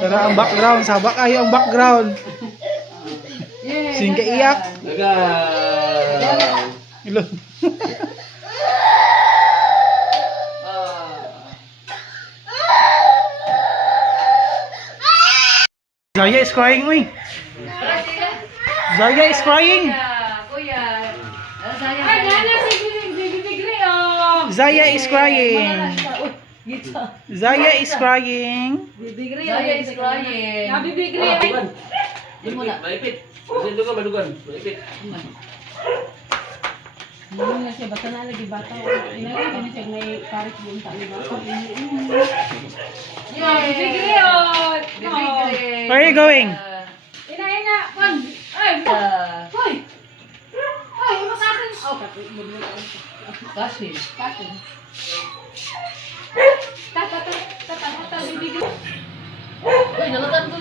Tara ang background, sabak kayo ang background. Sing kaiyak. Ilo. Zaya is crying, uy. Zaya is crying. Kuya. Ay, nana si Bigri oh. Zaya is crying. Zaya is crying. Bigri. Zaya is crying. Nabi Bigri. Maipit. Dito ka balugan. Maipit. Hindi na siya bata na lagi bata. Inagay na siya may paris buong tali bata. Bigri oh. Bigri. Where are you going? Ina. Pan. Ay. Hoy. Hoy, mo sa akin. Oh, kasin. Tata, bibigyan. Uy, nalatan ko.